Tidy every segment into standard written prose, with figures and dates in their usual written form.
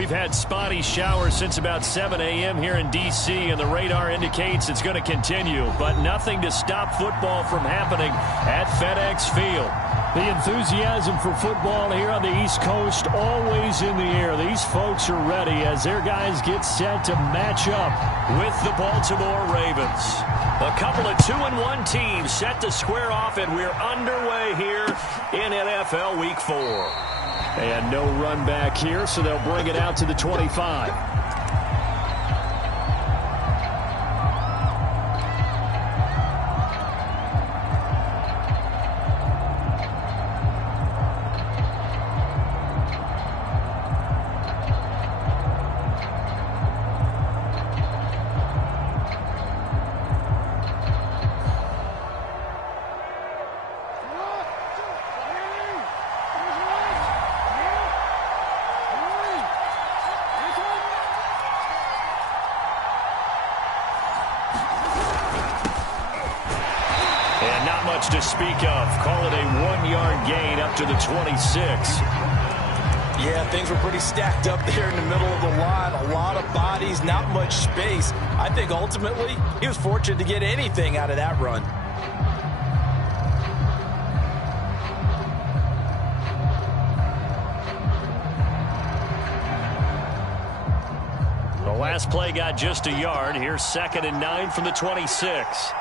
We've had spotty showers since about 7 a.m. here in D.C., and the radar indicates it's going to continue, but nothing to stop football from happening at FedEx Field. The enthusiasm for football here on the East Coast always in the air. These folks are ready as their guys get set to match up with the Baltimore Ravens. A couple of 2-1 teams set to square off, and we're underway here in NFL Week 4. And no run back here, so they'll bring it out to the 25. To speak of. Call it a 1-yard gain up to the 26. Yeah, things were pretty stacked up there in the middle of the line. A lot of bodies, not much space. I think ultimately he was fortunate to get anything out of that run. The last play got just a yard. Here's 2nd and 9 from the 26.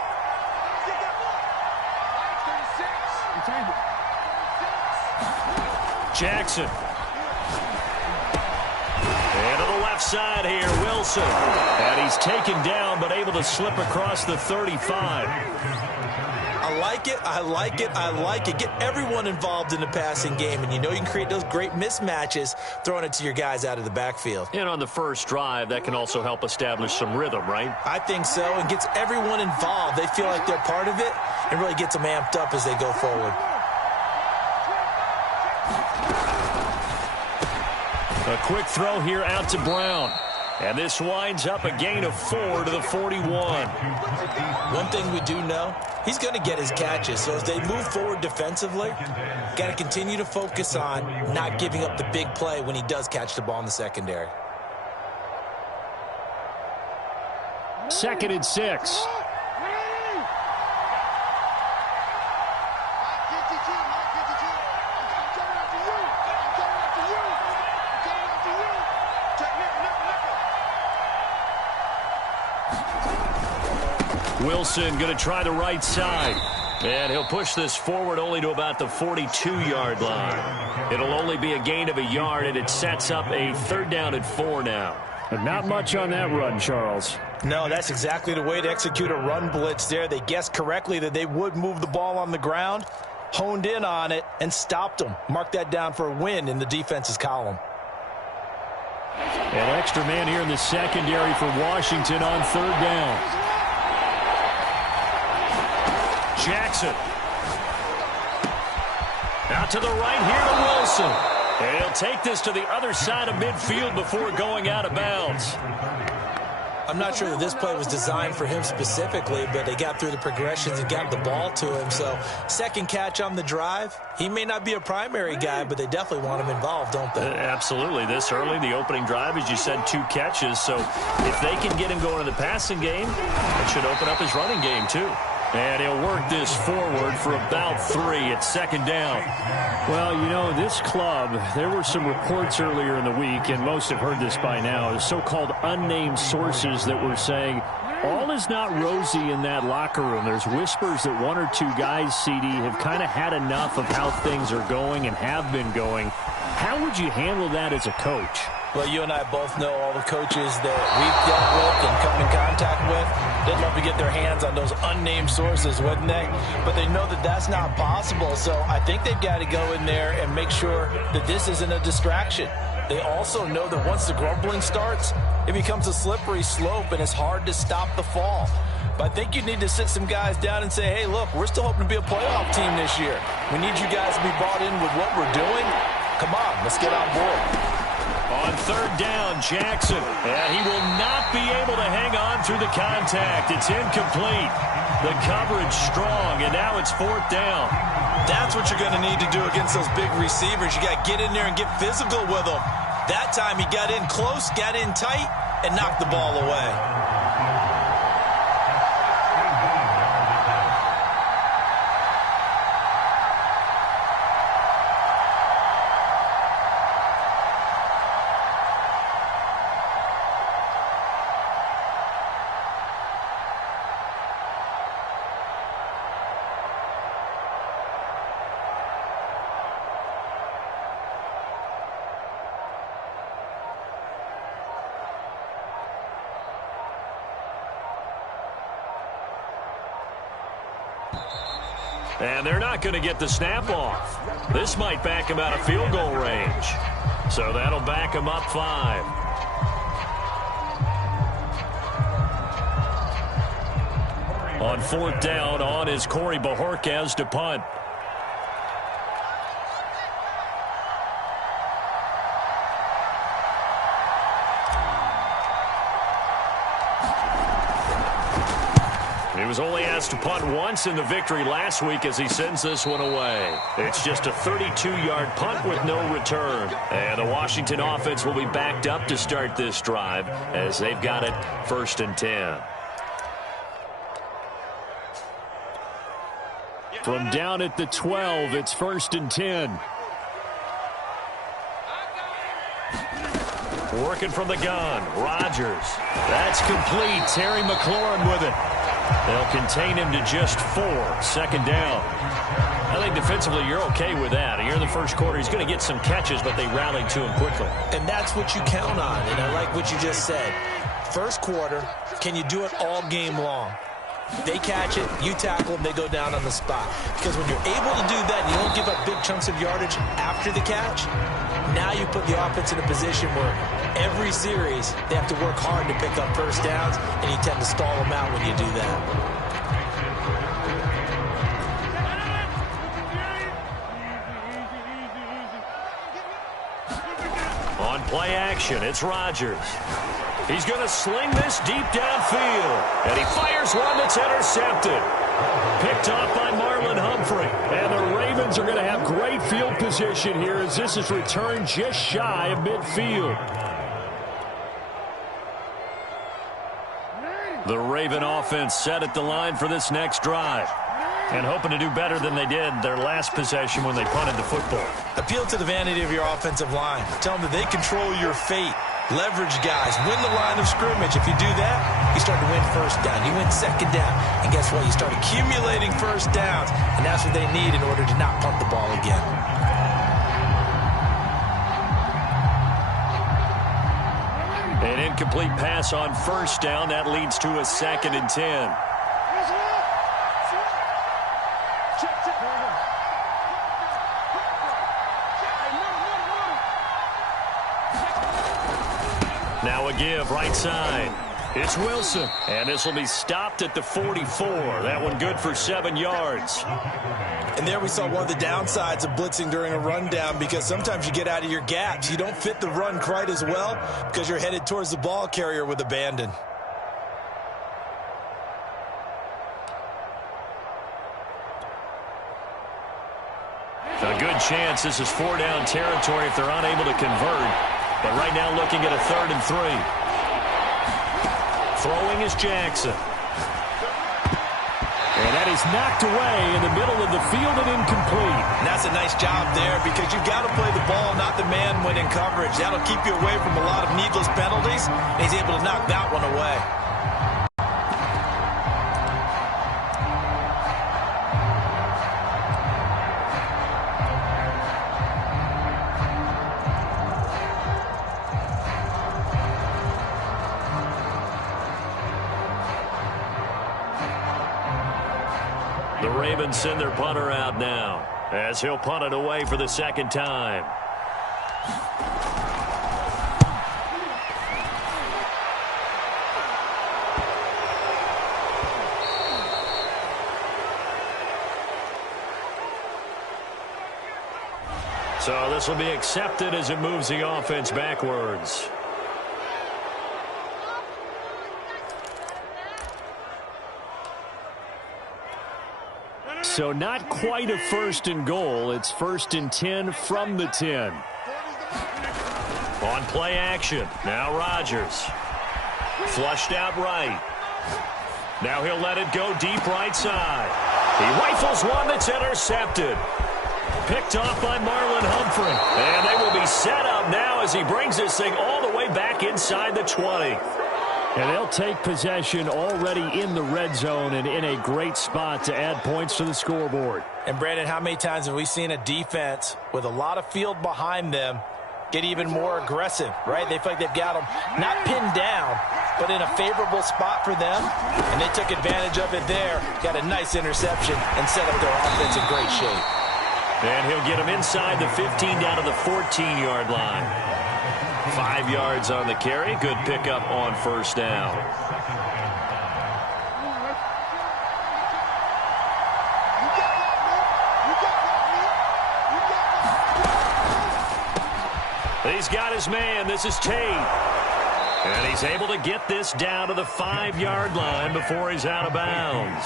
Jackson. And to the left side here, Wilson. And he's taken down, but able to slip across the 35. I like it, I like it, I like it. Get everyone involved in the passing game, and you know you can create those great mismatches throwing it to your guys out of the backfield. And on the first drive, that can also help establish some rhythm, right? I think so, and gets everyone involved. They feel like they're part of it, and really gets them amped up as they go forward. A quick throw here out to Brown. And this winds up a gain of 4 to the 41. One thing we do know, he's going to get his catches. So as they move forward defensively, got to continue to focus on not giving up the big play when he does catch the ball in the secondary. 2nd and 6. Wilson going to try the right side. And he'll push this forward only to about the 42-yard line. It'll only be a gain of a yard, and it sets up a 3rd down and 4 now. But not much on that run, Charles. No, that's exactly the way to execute a run blitz there. They guessed correctly that they would move the ball on the ground, honed in on it, and stopped them. Mark that down for a win in the defense's column. An extra man here in the secondary for Washington on 3rd down. Jackson. Out to the right here to Wilson. And he'll take this to the other side of midfield before going out of bounds. I'm not sure that this play was designed for him specifically, but they got through the progressions and got the ball to him. So, second catch on the drive. He may not be a primary guy, but they definitely want him involved, don't they? Absolutely. This early, the opening drive, as you said, 2 catches. So, if they can get him going in the passing game, it should open up his running game, too. And he'll work this forward for about 3 at 2nd down. Well, you know, this club, there were some reports earlier in the week, and most have heard this by now, the so-called unnamed sources that were saying all is not rosy in that locker room. There's whispers that 1 or 2 guys, CD, have kind of had enough of how things are going and have been going. How would you handle that as a coach? Well, you and I both know all the coaches that we've dealt with and come in contact with. They'd love to get their hands on those unnamed sources, wouldn't they? But they know that that's not possible, so I think they've got to go in there and make sure that this isn't a distraction. They also know that once the grumbling starts, it becomes a slippery slope, and it's hard to stop the fall. But I think you need to sit some guys down and say, hey, look, we're still hoping to be a playoff team this year. We need you guys to be bought in with what we're doing. Come on, let's get on board. On 3rd down, Jackson. And he will not be able to hang on through the contact. It's incomplete. The coverage strong, and now it's 4th down. That's what you're going to need to do against those big receivers. You got to get in there and get physical with them. That time he got in close, got in tight, and knocked the ball away. And they're not going to get the snap off. This might back him out of field goal range. So that'll back him up 5. On 4th down, on is Corey Bojorquez to punt. He was only asked to punt once in the victory last week as he sends this one away. It's just a 32-yard punt with no return. And the Washington offense will be backed up to start this drive as they've got it 1st and 10. From down at the 12, it's 1st and 10. Working from the gun, Rodgers. That's complete. Terry McLaurin with it. They'll contain him to just 4. 2nd down. I think defensively you're okay with that. Here in the first quarter, he's going to get some catches, but they rallied to him quickly. And that's what you count on, and I like what you just said. First quarter, can you do it all game long? They catch it, you tackle them, they go down on the spot. Because when you're able to do that, and you don't give up big chunks of yardage after the catch, now you put the offense in a position where every series they have to work hard to pick up first downs, and you tend to stall them out when you do that. On play action, it's Rodgers. He's going to sling this deep downfield. And he fires one that's intercepted. Picked off by Marlon Humphrey. And the Ravens are going to have great field position here as this is returned just shy of midfield. The Raven offense set at the line for this next drive. And hoping to do better than they did their last possession when they punted the football. Appeal to the vanity of your offensive line. Tell them that they control your fate. Leverage guys. Win the line of scrimmage. If you do that, you start to win first down. You win 2nd down. And guess what? You start accumulating first downs. And that's what they need in order to not punt the ball again. An incomplete pass on 1st down. That leads to a 2nd and 10. Now a give right side. It's Wilson. And this will be stopped at the 44. That one good for 7 yards. And there we saw one of the downsides of blitzing during a rundown, because sometimes you get out of your gaps. You don't fit the run quite as well because you're headed towards the ball carrier with abandon. A good chance this is 4-down territory if they're unable to convert. But right now looking at a 3rd and 3. Throwing is Jackson. And that is knocked away in the middle of the field and incomplete. And that's a nice job there, because you've got to play the ball, not the man when in coverage. That'll keep you away from a lot of needless penalties. And he's able to knock that one away. The Ravens send their punter out now as he'll punt it away for the 2nd time. So this will be accepted as it moves the offense backwards. So not quite a 1st and goal. It's 1st and 10 from the 10. On play action, now Rodgers. Flushed out right. Now he'll let it go deep right side. He rifles one that's intercepted. Picked off by Marlon Humphrey. And they will be set up now as he brings this thing all the way back inside the 20. And they'll take possession already in the red zone and in a great spot to add points to the scoreboard. And, Brandon, how many times have we seen a defense with a lot of field behind them get even more aggressive, right? They feel like they've got them not pinned down, but in a favorable spot for them, and they took advantage of it there, got a nice interception, and set up their offense in great shape. And he'll get him inside the 15 down to the 14-yard line. 5 yards on the carry. Good pickup on first down. He's got his man. This is Tate. And he's able to get this down to the 5-yard line before he's out of bounds.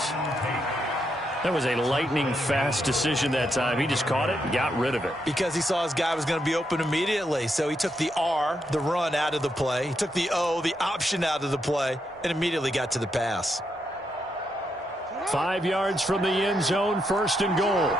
That was a lightning-fast decision that time. He just caught it and got rid of it. Because he saw his guy was going to be open immediately. So he took the R, the run, out of the play. He took the O, the option, out of the play, and immediately got to the pass. 5 yards from the end zone, first and goal.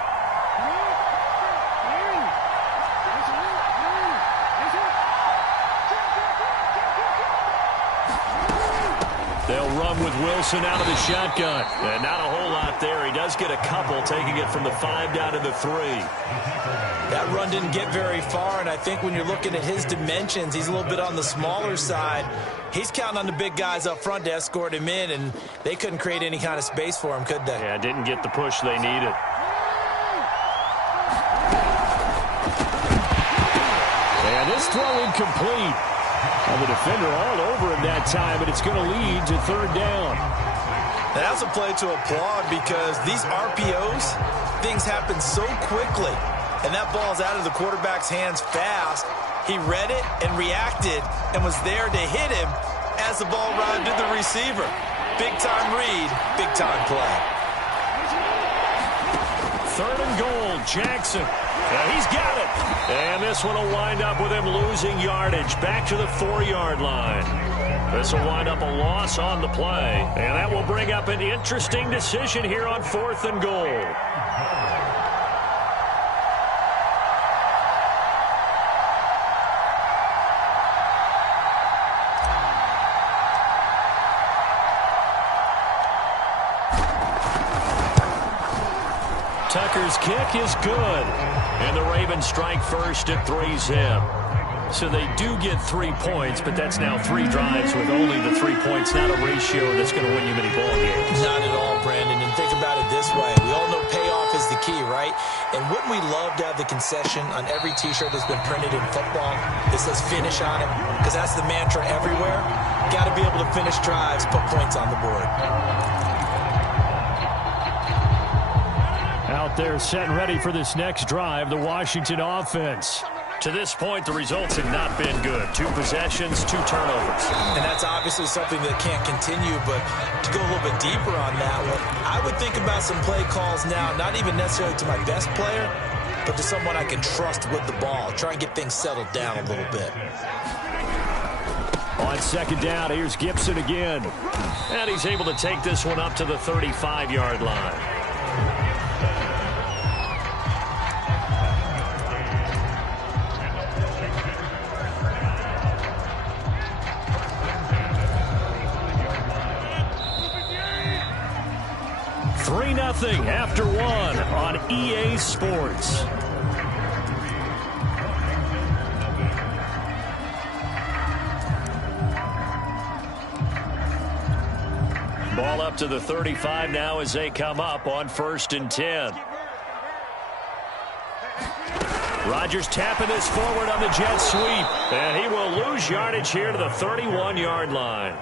They'll run with Wilson out of the shotgun. And not a whole lot there. He does get a couple, taking it from the 5 down to the 3. That run didn't get very far, and I think when you're looking at his dimensions, he's a little bit on the smaller side. He's counting on the big guys up front to escort him in, and they couldn't create any kind of space for him, could they? Yeah, didn't get the push they needed. And this throw incomplete. And the defender all over him that time, but it's going to lead to third down. That's a play to applaud because these RPOs, things happen so quickly. And that ball's out of the quarterback's hands fast. He read it and reacted and was there to hit him as the ball arrived at the receiver. Big-time read, big-time play. Third and goal, Jackson. He's got it. And this one will wind up with him losing yardage back to the 4-yard line. This will wind up a loss on the play. And that will bring up an interesting decision here on 4th and goal. Tucker's kick is good. And the Ravens strike first at 3-zip. So they do get 3 points, but that's now 3 drives with only the 3 points, not a ratio that's going to win you many ball games. Not at all, Brandon. And think about it this way. We all know payoff is the key, right? And wouldn't we love to have the concession on every T-shirt that's been printed in football that says finish on it? Because that's the mantra everywhere. Got to be able to finish drives, put points on the board. Out there set and ready for this next drive, the Washington offense. To this point, the results have not been good. 2 possessions, 2 turnovers. And that's obviously something that can't continue, but to go a little bit deeper on that one, I would think about some play calls now, not even necessarily to my best player, but to someone I can trust with the ball. Try and get things settled down a little bit. On second down, here's Gibson again. And he's able to take this one up to the 35-yard line. After 1 on EA Sports. Ball up to the 35 now as they come up on 1st and 10. Rodgers tapping this forward on the jet sweep. And he will lose yardage here to the 31-yard line.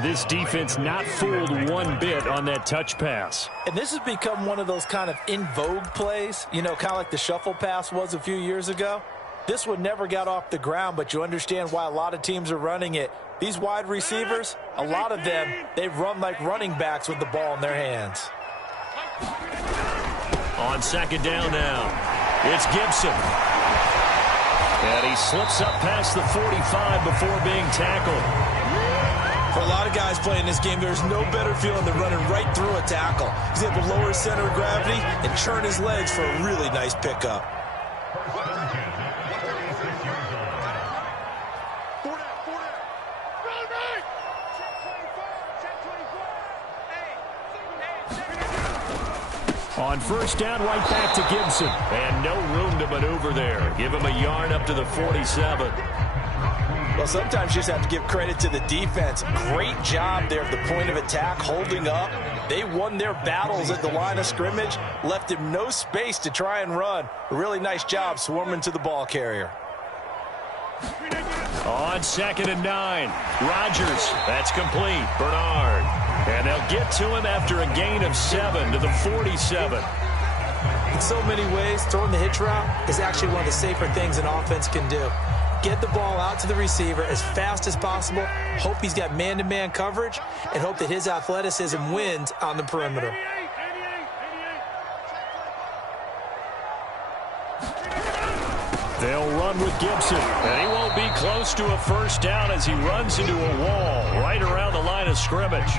This defense not fooled one bit on that touch pass. And this has become one of those kind of in vogue plays, you know, kind of like the shuffle pass was a few years ago. This one never got off the ground, but you understand why a lot of teams are running it. These wide receivers, a lot of them, they run like running backs with the ball in their hands. On second down now, it's Gibson. And he slips up past the 45 before being tackled. For a lot of guys playing this game, there's no better feeling than running right through a tackle. He's able to lower his center of gravity and churn his legs for a really nice pickup. On first down, right back to Gibson. And no room to maneuver there. Give him a yard up to the 47. Well, sometimes you just have to give credit to the defense. Great job there at the point of attack, holding up. They won their battles at the line of scrimmage, left him no space to try and run. A really nice job swarming to the ball carrier. On 2nd and 9, Rodgers. That's complete. Bernard. And they'll get to him after a gain of 7 to the 47. In so many ways, throwing the hitch route is actually one of the safer things an offense can do. Get the ball out to the receiver as fast as possible, hope he's got man-to-man coverage, and hope that his athleticism wins on the perimeter. They'll run with Gibson. And he won't be close to a first down as he runs into a wall right around the line of scrimmage.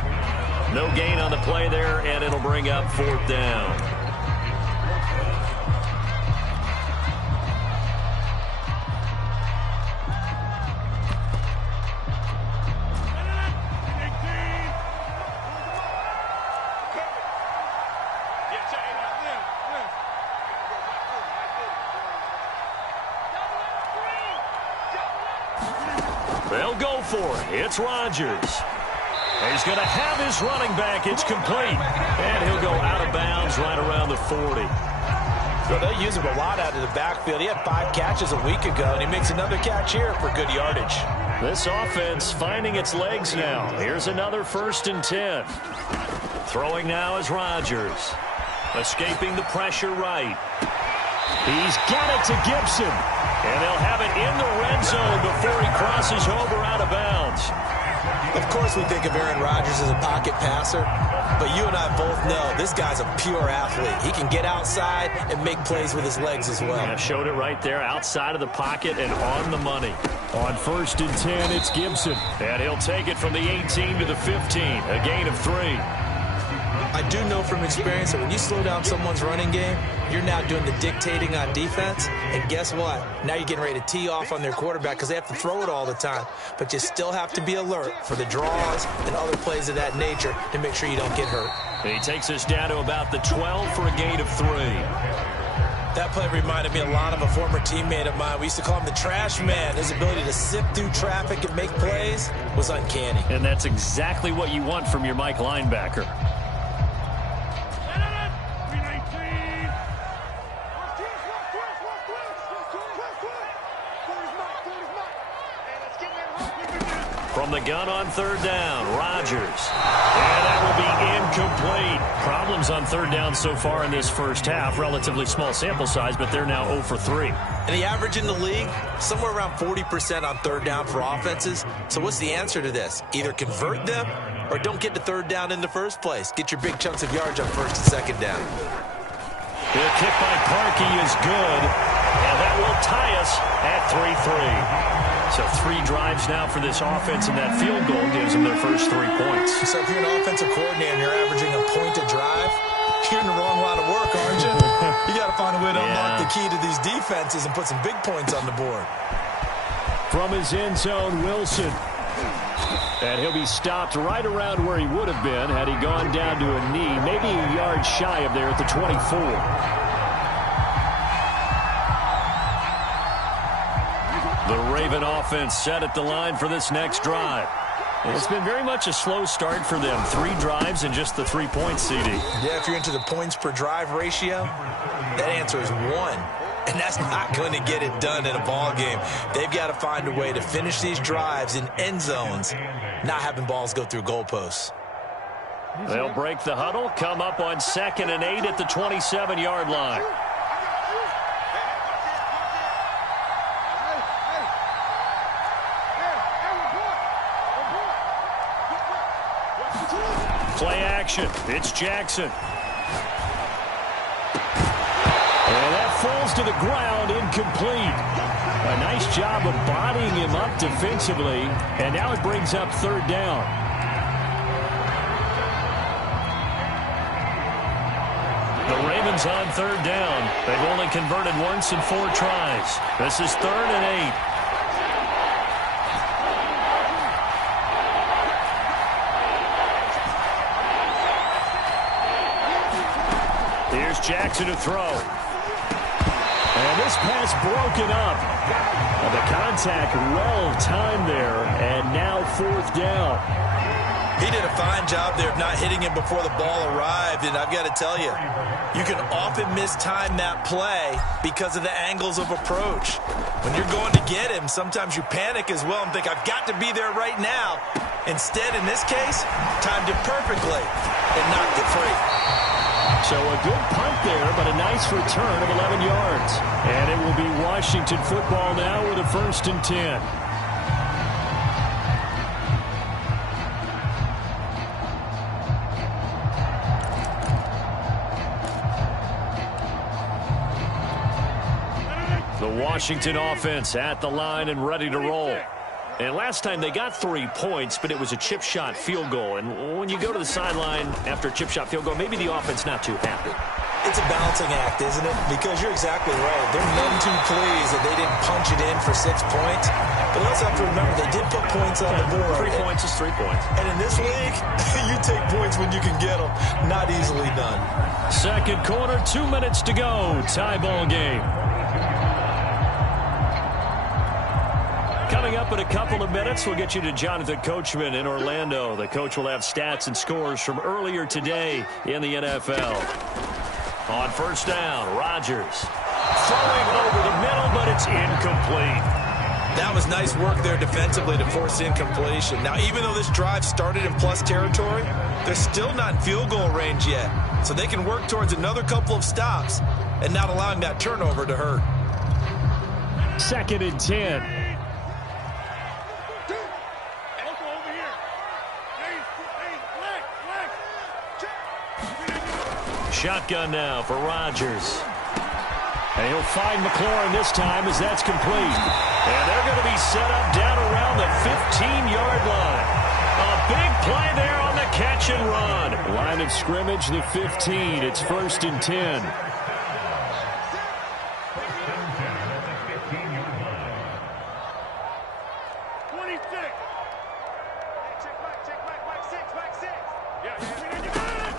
No gain on the play there, and it'll bring up 4th down. They'll go for it. It's Rodgers. He's going to have his running back. It's complete. And he'll go out of bounds right around the 40. Well, they'll use him a lot out of the backfield. He had 5 catches a week ago, and he makes another catch here for good yardage. This offense finding its legs now. Here's another 1st and 10. Throwing now is Rodgers. Escaping the pressure right. He's got it to Gibson. And they'll have it in the red zone before he crosses over out of bounds. Of course we think of Aaron Rodgers as a pocket passer, but you and I both know this guy's a pure athlete. He can get outside and make plays with his legs as well. Yeah, showed it right there, outside of the pocket and on the money. On 1st and 10, it's Gibson. And he'll take it from the 18 to the 15, a gain of 3. I do know from experience that when you slow down someone's running game, you're now doing the dictating on defense. And guess what? Now you're getting ready to tee off on their quarterback because they have to throw it all the time. But you still have to be alert for the draws and other plays of that nature to make sure you don't get hurt. He takes us down to about the 12 for a gain of 3. That play reminded me a lot of a former teammate of mine. We used to call him the trash man. His ability to sift through traffic and make plays was uncanny. And that's exactly what you want from your Mike linebacker. From the gun on 3rd down, Rodgers. And that will be incomplete. Problems on 3rd down so far in this first half. Relatively small sample size, but they're now 0 for 3. And the average in the league, somewhere around 40% on 3rd down for offenses. So what's the answer to this? Either convert them or don't get to 3rd down in the first place. Get your big chunks of yards on 1st and 2nd down. The kick by Parkey is good. And that will tie us at 3-3. So 3 drives now for this offense, and that field goal gives them their first 3 points. So if you're an offensive coordinator and you're averaging a point a drive, you're in the wrong line of work, aren't you? You got to find a way to unlock the key to these defenses and put some big points on the board. From his end zone, Wilson. And he'll be stopped right around where he would have been had he gone down to a knee, maybe a yard shy of there at the 24. The Raven offense set at the line for this next drive. It's been very much a slow start for them. 3 drives and just the 3 points, CD. Yeah, if you're into the points per drive ratio, that answer is 1. And that's not going to get it done in a ball game. They've got to find a way to finish these drives in end zones, not having balls go through goalposts. They'll break the huddle, come up on 2nd and 8 at the 27-yard line. Play action. It's Jackson. And that falls to the ground, incomplete. A nice job of bodying him up defensively, and now it brings up third down. The Ravens on third down. They've only converted once in 4 tries. This is 3rd and 8. Here's Jackson to throw. And this pass broken up. The contact well timed there, and now 4th down. He did a fine job there of not hitting him before the ball arrived, and I've got to tell you, you can often mistime that play because of the angles of approach. When you're going to get him, sometimes you panic as well and think, I've got to be there right now. Instead, in this case, timed it perfectly and knocked it free. So a good punt there, but a nice return of 11 yards. And it will be Washington football now with a 1st and 10. The Washington offense at the line and ready to roll. And last time they got 3 points, but it was a chip shot field goal. And when you go to the sideline after a chip shot field goal, maybe the offense not too happy. It's a balancing act, isn't it? Because you're exactly right. They're none too pleased that they didn't punch it in for 6 points. But also have to remember, they did put points on the board. 3 points is 3 points. And in this league, you take points when you can get them. Not easily done. Second quarter, 2 minutes to go. Tie ball game. Coming up in a couple of minutes, we'll get you to Jonathan Coachman in Orlando. The coach will have stats and scores from earlier today in the NFL. On first down, Rodgers throwing over the middle, but it's incomplete. That was nice work there defensively to force incompletion. Now, even though this drive started in plus territory, they're still not in field goal range yet. So they can work towards another couple of stops and not allowing that turnover to hurt. 2nd and 10. Shotgun now for Rodgers. And he'll find McLaurin this time as that's complete. And they're going to be set up down around the 15-yard line. A big play there on the catch and run. Line of scrimmage, the 15. It's 1st and 10.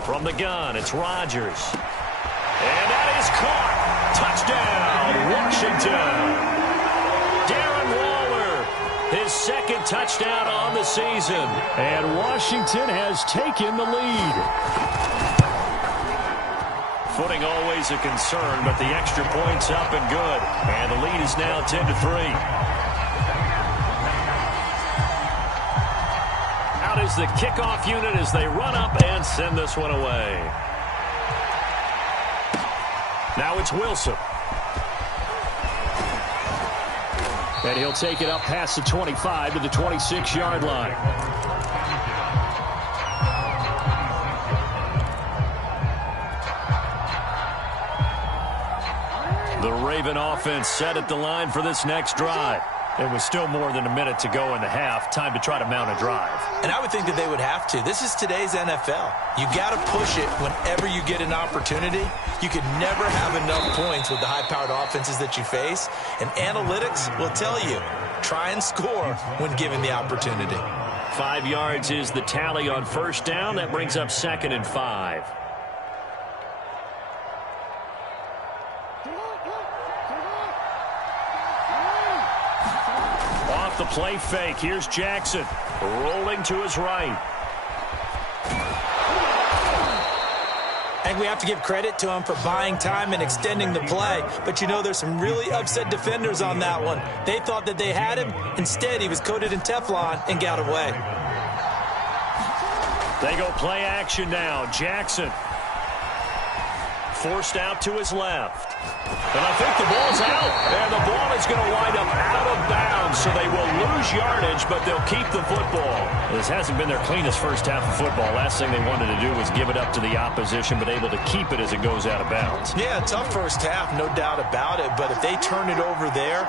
From the gun, it's Rodgers. And that is caught. Touchdown, Washington. Darren Waller, his 2nd touchdown on the season. And Washington has taken the lead. Footing always a concern, but the extra point's up and good. And the lead is now 10-3. Is the kickoff unit as they run up and send this one away. Now it's Wilson. And he'll take it up past the 25 to the 26-yard line. The Raven offense set at the line for this next drive. It was still more than a minute to go in the half. Time to try to mount a drive. And I would think that they would have to. This is today's NFL. You got to push it whenever you get an opportunity. You can never have enough points with the high-powered offenses that you face. And analytics will tell you, try and score when given the opportunity. 5 yards is the tally on first down. That brings up 2nd and 5. The play fake. Here's Jackson rolling to his right. And we have to give credit to him for buying time and extending the play. But, you know, there's some really upset defenders on that one. They thought that they had him. Instead, he was coated in Teflon and got away. They go play action now. Jackson forced out to his left. And I think the ball's out. And the ball is going to wind up out of bounds down, so they will lose yardage, but they'll keep the football. This hasn't been their cleanest first half of football. Last thing they wanted to do was give it up to the opposition, but able to keep it as it goes out of bounds. Yeah, tough first half, no doubt about it. But if they turn it over there,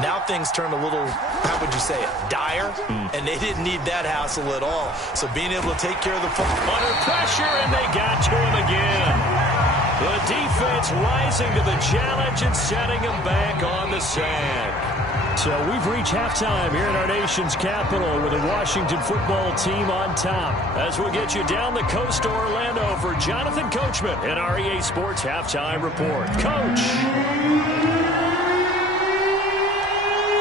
now things turn a little, how would you say it, dire? And they didn't need that hassle at all. So being able to take care of the football. Under pressure, and they got to him again. The defense rising to the challenge and setting him back on the sack. So we've reached halftime here in our nation's capital with the Washington football team on top. As we'll get you down the coast to Orlando for Jonathan Coachman in our EA Sports Halftime Report. Coach.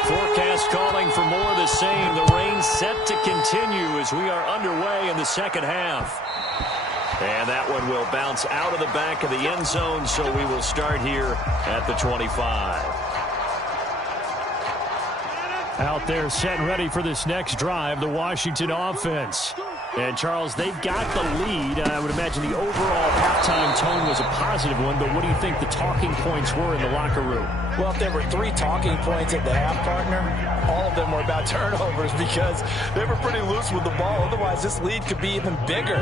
Forecast calling for more of the same. The rain set to continue as we are underway in the second half. And that one will bounce out of the back of the end zone, so we will start here at the 25. Out there set and ready for this next drive, the Washington offense. And, Charles, they've got the lead. I would imagine the overall halftime tone was a positive one, but what do you think the talking points were in the locker room? Well, if there were 3 talking points at the half, partner, all of them were about turnovers because they were pretty loose with the ball. Otherwise, this lead could be even bigger.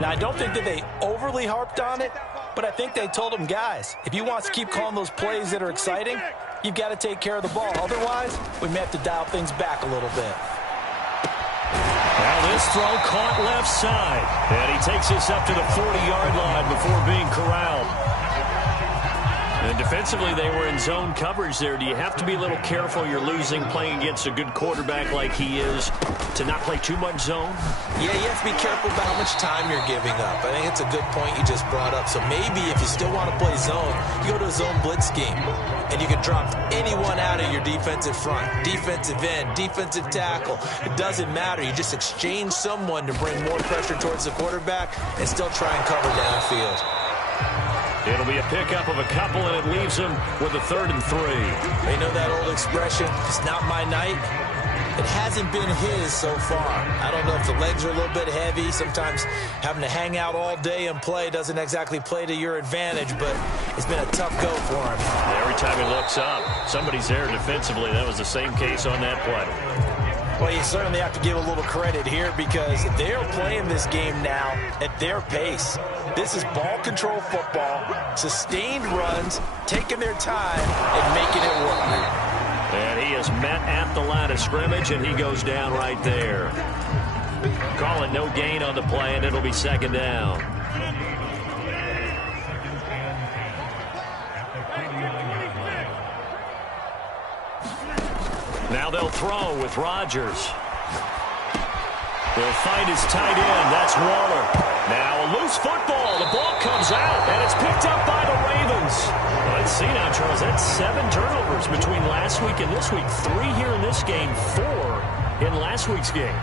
Now, I don't think that they overly harped on it, but I think they told them, guys, if you want to keep calling those plays that are exciting, you've got to take care of the ball. Otherwise, we may have to dial things back a little bit. Well, this throw caught left side. And he takes us up to the 40-yard line before being corralled. And defensively, they were in zone coverage there. Do you have to be a little careful? You're losing playing against a good quarterback like he is to not play too much zone? Yeah, you have to be careful about how much time you're giving up. I think it's a good point you just brought up. So maybe if you still want to play zone, you go to a zone blitz scheme. And you can drop anyone out of your defensive front. Defensive end, defensive tackle. It doesn't matter. You just exchange someone to bring more pressure towards the quarterback and still try and cover downfield. It'll be a pickup of a couple, and it leaves him with a 3rd and 3. You know that old expression, it's not my night? It hasn't been his so far. I don't know if the legs are a little bit heavy. Sometimes having to hang out all day and play doesn't exactly play to your advantage, but it's been a tough go for him. Every time he looks up, somebody's there defensively. That was the same case on that play. Well, you certainly have to give a little credit here because they're playing this game now at their pace. This is ball control football, sustained runs, taking their time and making it work. And he is met at the line of scrimmage, and he goes down right there. Call it no gain on the play, and it'll be 2nd down. Now they'll throw with Rodgers. They'll find his tight end. That's Waller. Now a loose football. The ball comes out, and it's picked up by the Ravens. Let's see now, Charles. That's 7 turnovers between last week and this week. 3 here in this game, 4 in last week's game.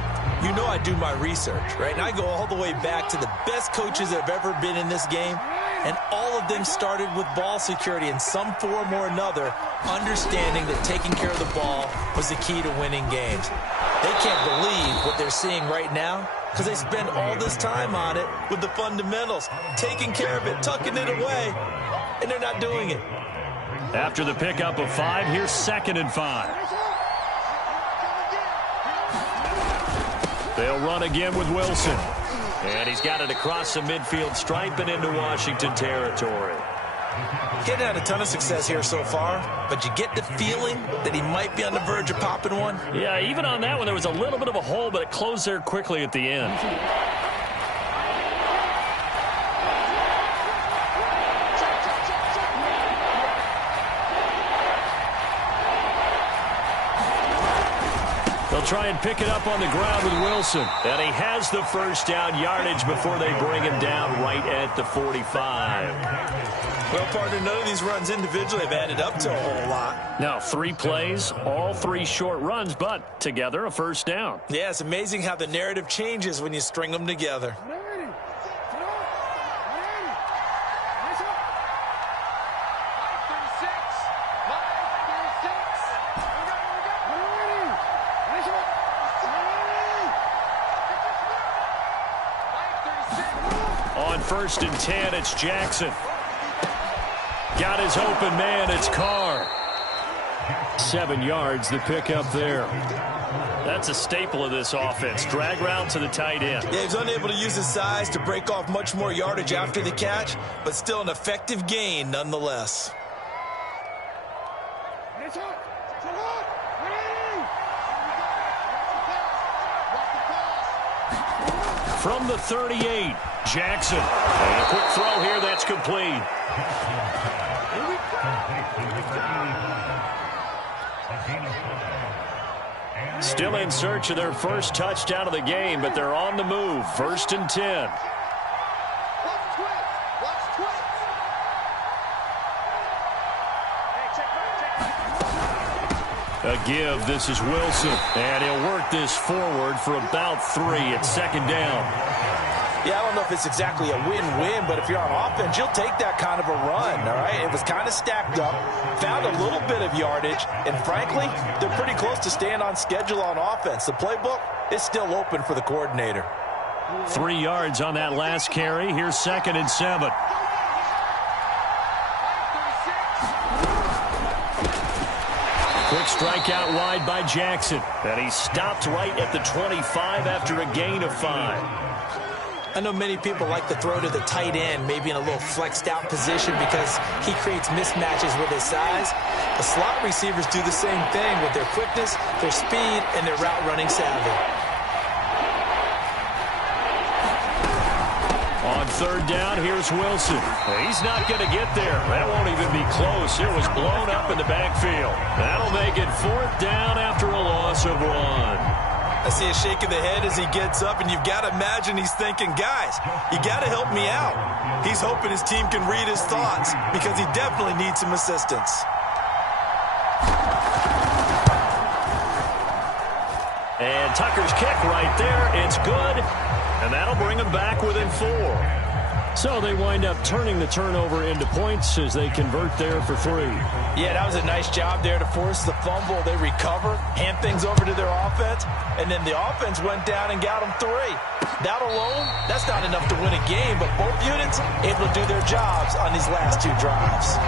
You know I do my research, right? And I go all the way back to the best coaches that have ever been in this game. And all of them started with ball security in some form or another, understanding that taking care of the ball was the key to winning games. They can't believe what they're seeing right now because they spend all this time on it with the fundamentals, taking care of it, tucking it away, and they're not doing it. After the pickup of 5, here's 2nd and 5. They'll run again with Wilson. And he's got it across the midfield stripe and into Washington territory. He hadn't had a ton of success here so far, but you get the feeling that he might be on the verge of popping one. Yeah, even on that one, there was a little bit of a hole, but it closed there quickly at the end. They'll try and pick it up on the ground with Wilson. And he has the first down yardage before they bring him down right at the 45. Well, partner, none of these runs individually have added up to a whole lot. Now, 3 plays, all 3 short runs, but together a first down. Yeah, it's amazing how the narrative changes when you string them together. On 1st and 10, it's Jackson. Got his open man, it's Carr. 7 yards, the pickup there. That's a staple of this offense. Drag route to the tight end. Yeah, he's unable to use his size to break off much more yardage after the catch, but still an effective gain nonetheless. From the 38, Jackson. And a quick throw here that's complete. Still in search of their first touchdown of the game, but they're on the move. 1st and 10. A give. This is Wilson. And he'll work this forward for about 3 at 2nd down. Yeah, I don't know if it's exactly a win-win, but if you're on offense, you'll take that kind of a run, all right? It was kind of stacked up, found a little bit of yardage, and frankly, they're pretty close to staying on schedule on offense. The playbook is still open for the coordinator. 3 yards on that last carry. Here's 2nd and 7. Quick strike out wide by Jackson. And he stopped right at the 25 after a gain of 5. I know many people like to throw to the tight end, maybe in a little flexed out position because he creates mismatches with his size. The slot receivers do the same thing with their quickness, their speed, and their route running savvy. On 3rd down, here's Wilson. He's not going to get there. That won't even be close. It was blown up in the backfield. That'll make it 4th down after a loss of 1. I see a shake of the head as he gets up, and you've got to imagine he's thinking, guys, you got to help me out. He's hoping his team can read his thoughts because he definitely needs some assistance. And Tucker's kick right there. It's good, and that'll bring him back within 4. So they wind up turning the turnover into points as they convert there for 3. Yeah, that was a nice job there to force the fumble. They recover, hand things over to their offense, and then the offense went down and got them 3. That alone, that's not enough to win a game, but both units able to do their jobs on these last 2 drives.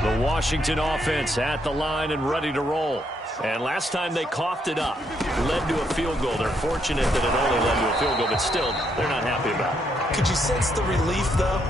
The Washington offense at the line and ready to roll. And last time they coughed it up, led to a field goal. They're fortunate that it only led to a field goal, but still, they're not happy about it. Could you sense the relief, though,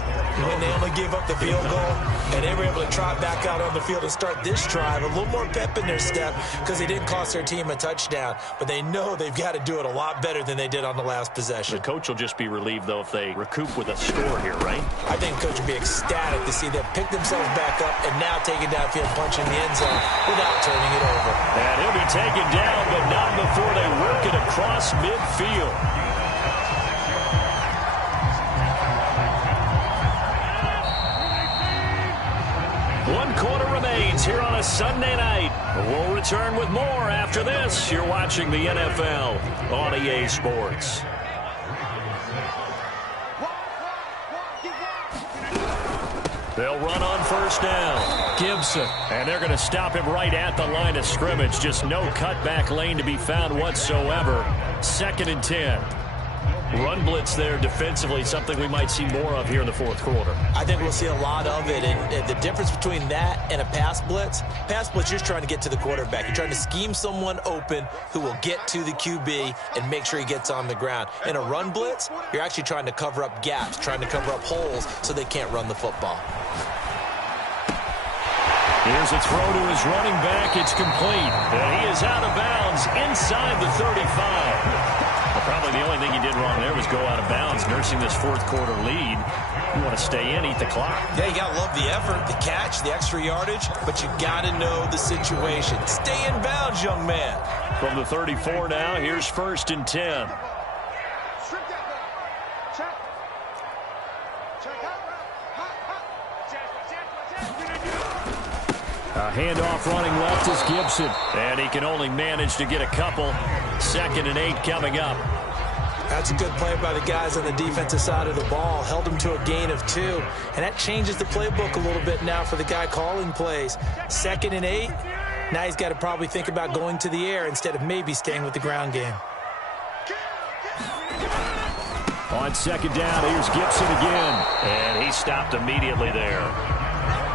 when they only gave up the field goal and they were able to trot back out on the field and start this drive? A little more pep in their step because they didn't cost their team a touchdown, but they know they've got to do it a lot better than they did on the last possession. The coach will just be relieved, though, if they recoup with a score here, right? I think the coach would be ecstatic to see them pick themselves back up and now take it downfield, punching the end zone without turning it over. And he'll be taken down, but not before they work it across midfield. One quarter remains here on a Sunday night. We'll return with more after this. You're watching the NFL on EA Sports. They'll run on 1st down. Gibson. And they're going to stop him right at the line of scrimmage. Just no cutback lane to be found whatsoever. 2nd and 10. Run blitz there defensively, something we might see more of here in the 4th quarter. I think we'll see a lot of it, and the difference between that and a pass blitz, you're just trying to get to the quarterback. You're trying to scheme someone open who will get to the QB and make sure he gets on the ground. In a run blitz, you're actually trying to cover up gaps, trying to cover up holes so they can't run the football. Here's a throw to his running back. It's complete. And he is out of bounds inside the 35. Probably the only thing he did wrong there was go out of bounds, nursing this 4th quarter lead. You want to stay in, eat the clock. Yeah, you got to love the effort, the catch, the extra yardage, but you got to know the situation. Stay in bounds, young man. From the 34 now, here's 1st and 10. A handoff running left is Gibson. And he can only manage to get a couple. 2nd and 8 coming up. That's a good play by the guys on the defensive side of the ball. Held them to a gain of 2. And that changes the playbook a little bit now for the guy calling plays. 2nd and 8. Now he's got to probably think about going to the air instead of maybe staying with the ground game. On second down, here's Gibson again. And he stopped immediately there.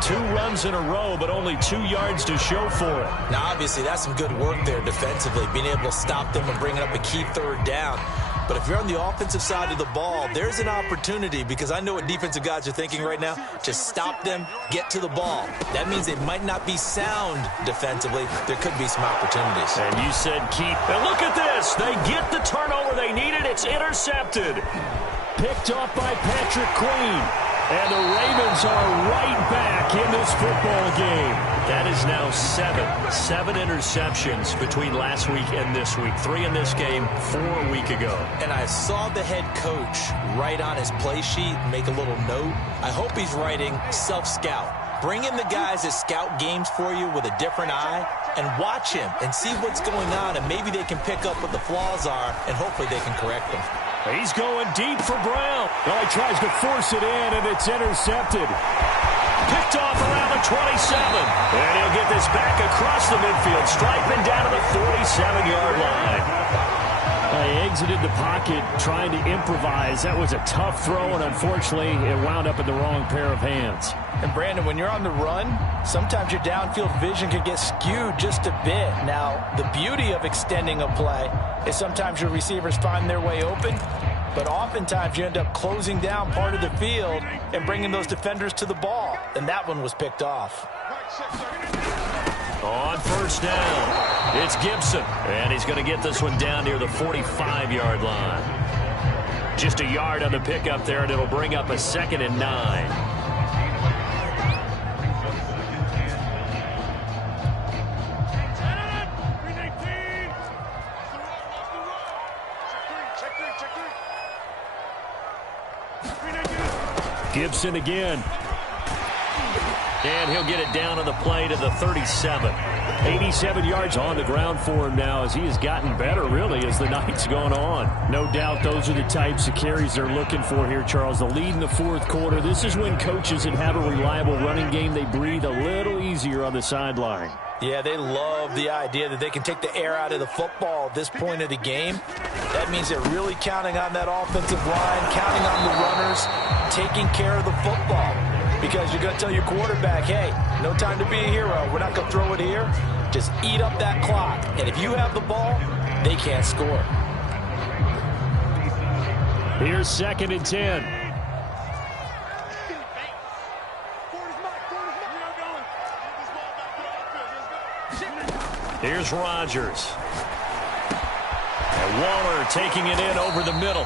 2 runs in a row, but only 2 yards to show for it. Now, obviously, that's some good work there defensively, being able to stop them and bringing up a key third down. But if you're on the offensive side of the ball, there's an opportunity, because I know what defensive guys are thinking right now. Just stop them, get to the ball. That means they might not be sound defensively. There could be some opportunities. And you said keep. And look at this. They get the turnover they needed. It's intercepted. Picked off by Patrick Queen. And the Ravens are right back in this football game. That is now 7 interceptions between last week and this week. 3 in this game, 4 a week ago. And I saw the head coach write on his play sheet, make a little note. I hope he's writing self-scout. Bring in the guys that scout games for you with a different eye and watch him and see what's going on, and maybe they can pick up what the flaws are, and hopefully they can correct them. He's going deep for Brown. Well, he tries to force it in, and it's intercepted. Picked off around the 27. And he'll get this back across the midfield, striping down to the 47-yard line. He exited the pocket trying to improvise. That was a tough throw, and unfortunately, it wound up in the wrong pair of hands. And, Brandon, when you're on the run, sometimes your downfield vision can get skewed just a bit. Now, the beauty of extending a play is sometimes your receivers find their way open, but oftentimes you end up closing down part of the field and bringing those defenders to the ball. And that one was picked off. On first down, it's Gibson. And he's going to get this one down near the 45-yard line. Just a yard on the pickup there, and it'll bring up a 2nd and 9. Gibson again. And he'll get it down on the play to the 37. 87 yards on the ground for him now as he has gotten better, really, as the night's gone on. No doubt those are the types of carries they're looking for here, Charles. The lead in the 4th quarter. This is when coaches that have a reliable running game, they breathe a little easier on the sideline. Yeah, they love the idea that they can take the air out of the football at this point of the game. That means they're really counting on that offensive line, counting on the runners, taking care of the football. Because you're going to tell your quarterback, hey, no time to be a hero. We're not going to throw it here. Just eat up that clock. And if you have the ball, they can't score. Here's 2nd and 10. Here's Rodgers. And Waller taking it in over the middle.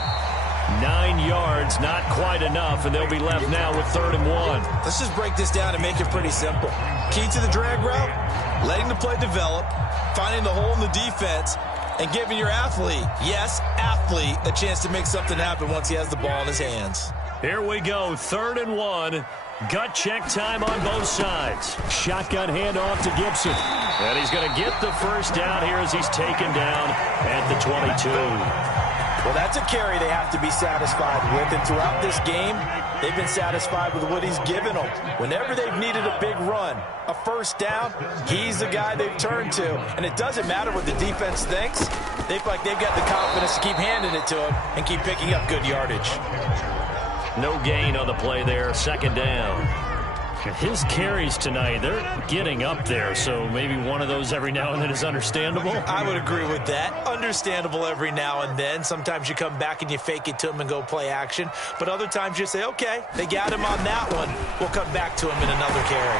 9 yards, not quite enough, and they'll be left now with 3rd and 1. Let's just break this down and make it pretty simple. Key to the drag route, letting the play develop, finding the hole in the defense, and giving your athlete, yes, athlete, a chance to make something happen once he has the ball in his hands. Here we go, 3rd and 1. Gut check time on both sides. Shotgun handoff to Gibson. And he's going to get the first down here as he's taken down at the 22. Well, that's a carry they have to be satisfied with. And throughout this game, they've been satisfied with what he's given them. Whenever they've needed a big run, a first down, he's the guy they've turned to. And it doesn't matter what the defense thinks. They feel like they've got the confidence to keep handing it to him and keep picking up good yardage. No gain on the play there, 2nd down. His carries tonight, they're getting up there, so maybe one of those every now and then is understandable. I would agree with that. Understandable every now and then. Sometimes you come back and you fake it to him and go play action. But other times you say, okay, they got him on that one. We'll come back to him in another carry.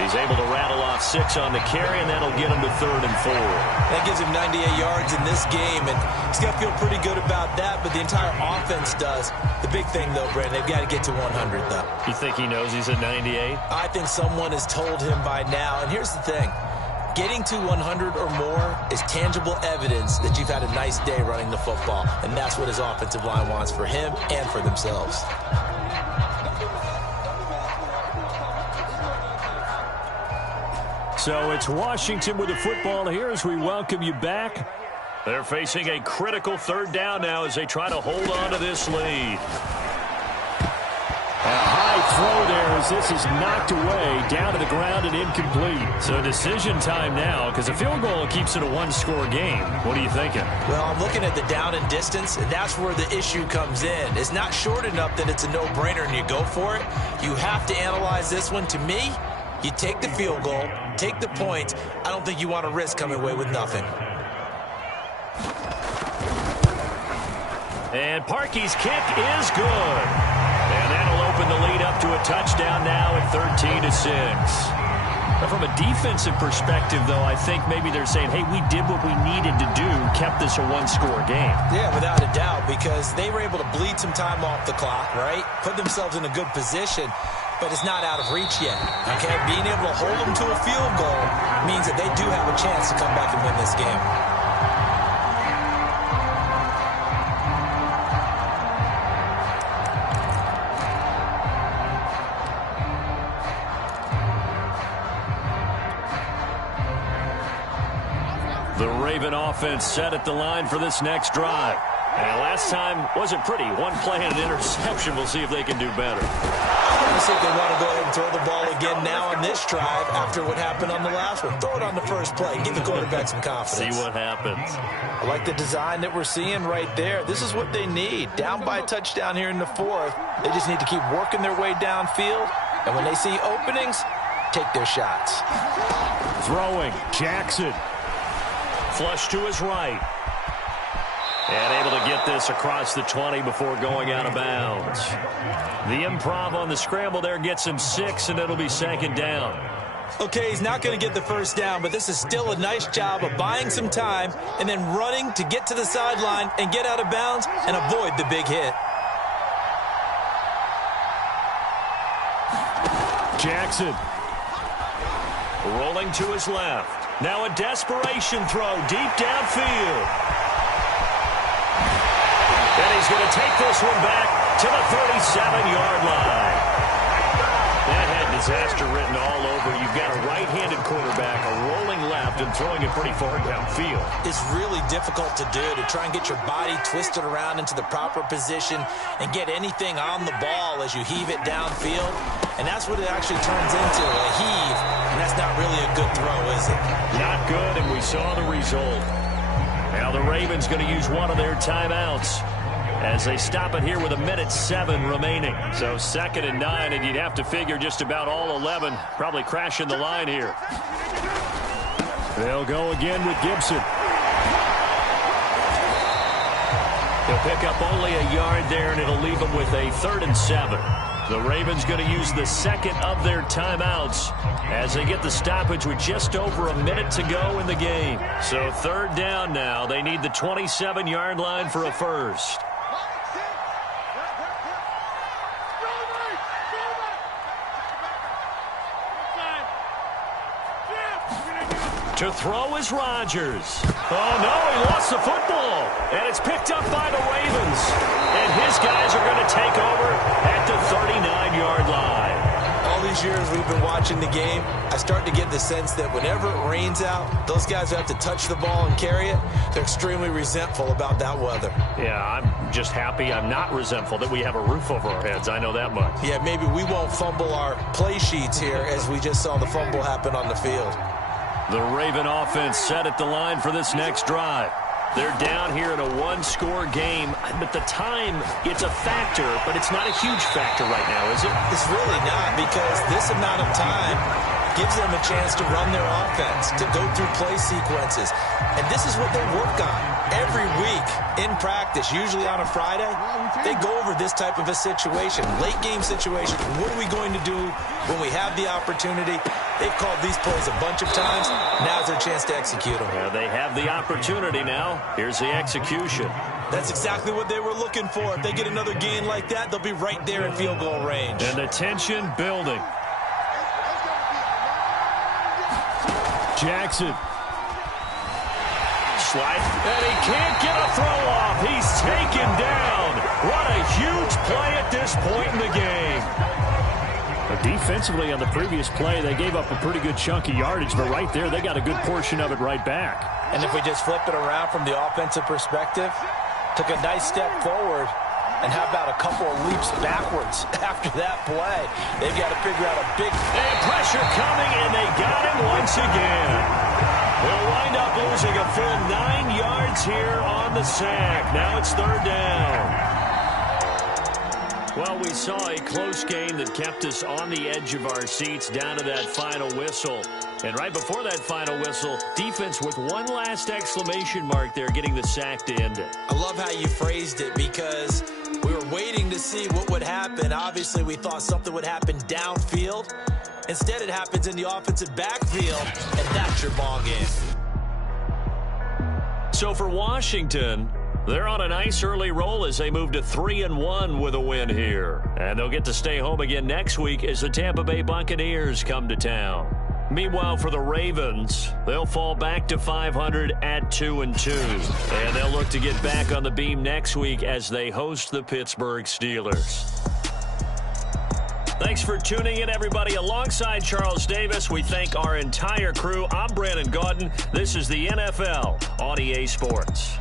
He's able to rattle off 6 on the carry, and that'll get him to 3rd and 4. That gives him 98 yards in this game, and he's got to feel pretty good about that, but the entire offense does. The big thing, though, Brandon, they've got to get to 100, though. You think he knows he's at 98? I think someone has told him by now, and here's the thing. Getting to 100 or more is tangible evidence that you've had a nice day running the football, and that's what his offensive line wants for him and for themselves. So it's Washington with the football here as we welcome you back. They're facing a critical 3rd down now as they try to hold on to this lead. A high right throw there as this is knocked away, down to the ground and incomplete. So decision time now, because a field goal keeps it a one-score game. What are you thinking? Well, I'm looking at the down and distance, and that's where the issue comes in. It's not short enough that it's a no-brainer and you go for it. You have to analyze this one. To me, you take the field goal, take the points. I don't think you want to risk coming away with nothing. And Parkey's kick is good. And that'll open the lead up to a touchdown now at 13-6. From a defensive perspective, though, I think maybe they're saying, hey, we did what we needed to do, kept this a one-score game. Yeah, without a doubt, because they were able to bleed some time off the clock, right? Put themselves in a good position, but it's not out of reach yet, okay? Being able to hold them to a field goal means that they do have a chance to come back and win this game. The Raven offense set at the line for this next drive. And last time wasn't pretty. One play and an interception. We'll see if they can do better. I want to see if they want to go ahead and throw the ball again now on this drive after what happened on the last one. Throw it on the first play. Give the quarterback some confidence. See what happens. I like the design that we're seeing right there. This is what they need. Down by a touchdown here in the fourth. They just need to keep working their way downfield. And when they see openings, take their shots. Throwing, Jackson. Flush to his right. And able to get this across the 20 before going out of bounds. The improv on the scramble there gets him 6, and it'll be second down. Okay, he's not going to get the first down, but this is still a nice job of buying some time and then running to get to the sideline and get out of bounds and avoid the big hit. Jackson. Rolling to his left. Now a desperation throw deep downfield. And he's going to take this one back to the 37-yard line. That had disaster written all over. You've got a right-handed quarterback, a rolling left, and throwing it pretty far downfield. It's really difficult to do, to try and get your body twisted around into the proper position and get anything on the ball as you heave it downfield. And that's what it actually turns into, a heave. And that's not really a good throw, is it? Not good, and we saw the result. Now the Ravens going to use one of their timeouts as they stop it here with 1:07 remaining. So 2nd and 9, and you'd have to figure just about all 11 probably crashing the line here. They'll go again with Gibson. They'll pick up only a yard there, and it'll leave them with a 3rd and 7. The Ravens going to use the second of their timeouts as they get the stoppage with just over a minute to go in the game. So 3rd down now. They need the 27-yard line for a first. To throw is Rodgers. Oh, no, he lost the football. And it's picked up by the Ravens. And his guys are going to take over at the 39-yard line. All these years we've been watching the game, I start to get the sense that whenever it rains out, those guys who have to touch the ball and carry it, they're extremely resentful about that weather. Yeah, I'm just happy I'm not resentful that we have a roof over our heads. I know that much. Yeah, maybe we won't fumble our play sheets here as we just saw the fumble happen on the field. The Raven offense set at the line for this next drive. They're down here in a one-score game, but the time, it's a factor, but it's not a huge factor right now, is it? It's really not, because this amount of time gives them a chance to run their offense, to go through play sequences. And this is what they work on every week in practice, usually on a Friday. They go over this type of a situation, late game situation. What are we going to do when we have the opportunity? They've called these plays a bunch of times. Now's their chance to execute them. Yeah, they have the opportunity now. Here's the execution. That's exactly what they were looking for. If they get another gain like that, they'll be right there in field goal range. And the tension building. Jackson. Slide. And he can't get a throw off. He's taken down. What a huge play at this point in the game. Defensively on the previous play, they gave up a pretty good chunk of yardage, but right there, they got a good portion of it right back. And if we just flip it around from the offensive perspective, took a nice step forward, And how about a couple of leaps backwards after that play? They've got to figure out a big... And pressure coming, and they got him once again. They'll wind up losing a full 9 yards here on the sack. Now it's third down. Well, we saw a close game that kept us on the edge of our seats down to that final whistle. And right before that final whistle, defense with one last exclamation mark there, getting the sack to end it. I love how you phrased it, because we were waiting to see what would happen. Obviously, we thought something would happen downfield. Instead, it happens in the offensive backfield, and that's your ball game. So for Washington, they're on a nice early roll as they move to 3-1 with a win here. And they'll get to stay home again next week as the Tampa Bay Buccaneers come to town. Meanwhile, for the Ravens, they'll fall back to 500 at 2-2. And they'll look to get back on the beam next week as they host the Pittsburgh Steelers. Thanks for tuning in, everybody. Alongside Charles Davis, we thank our entire crew. I'm Brandon Gaudin. This is the NFL on EA Sports.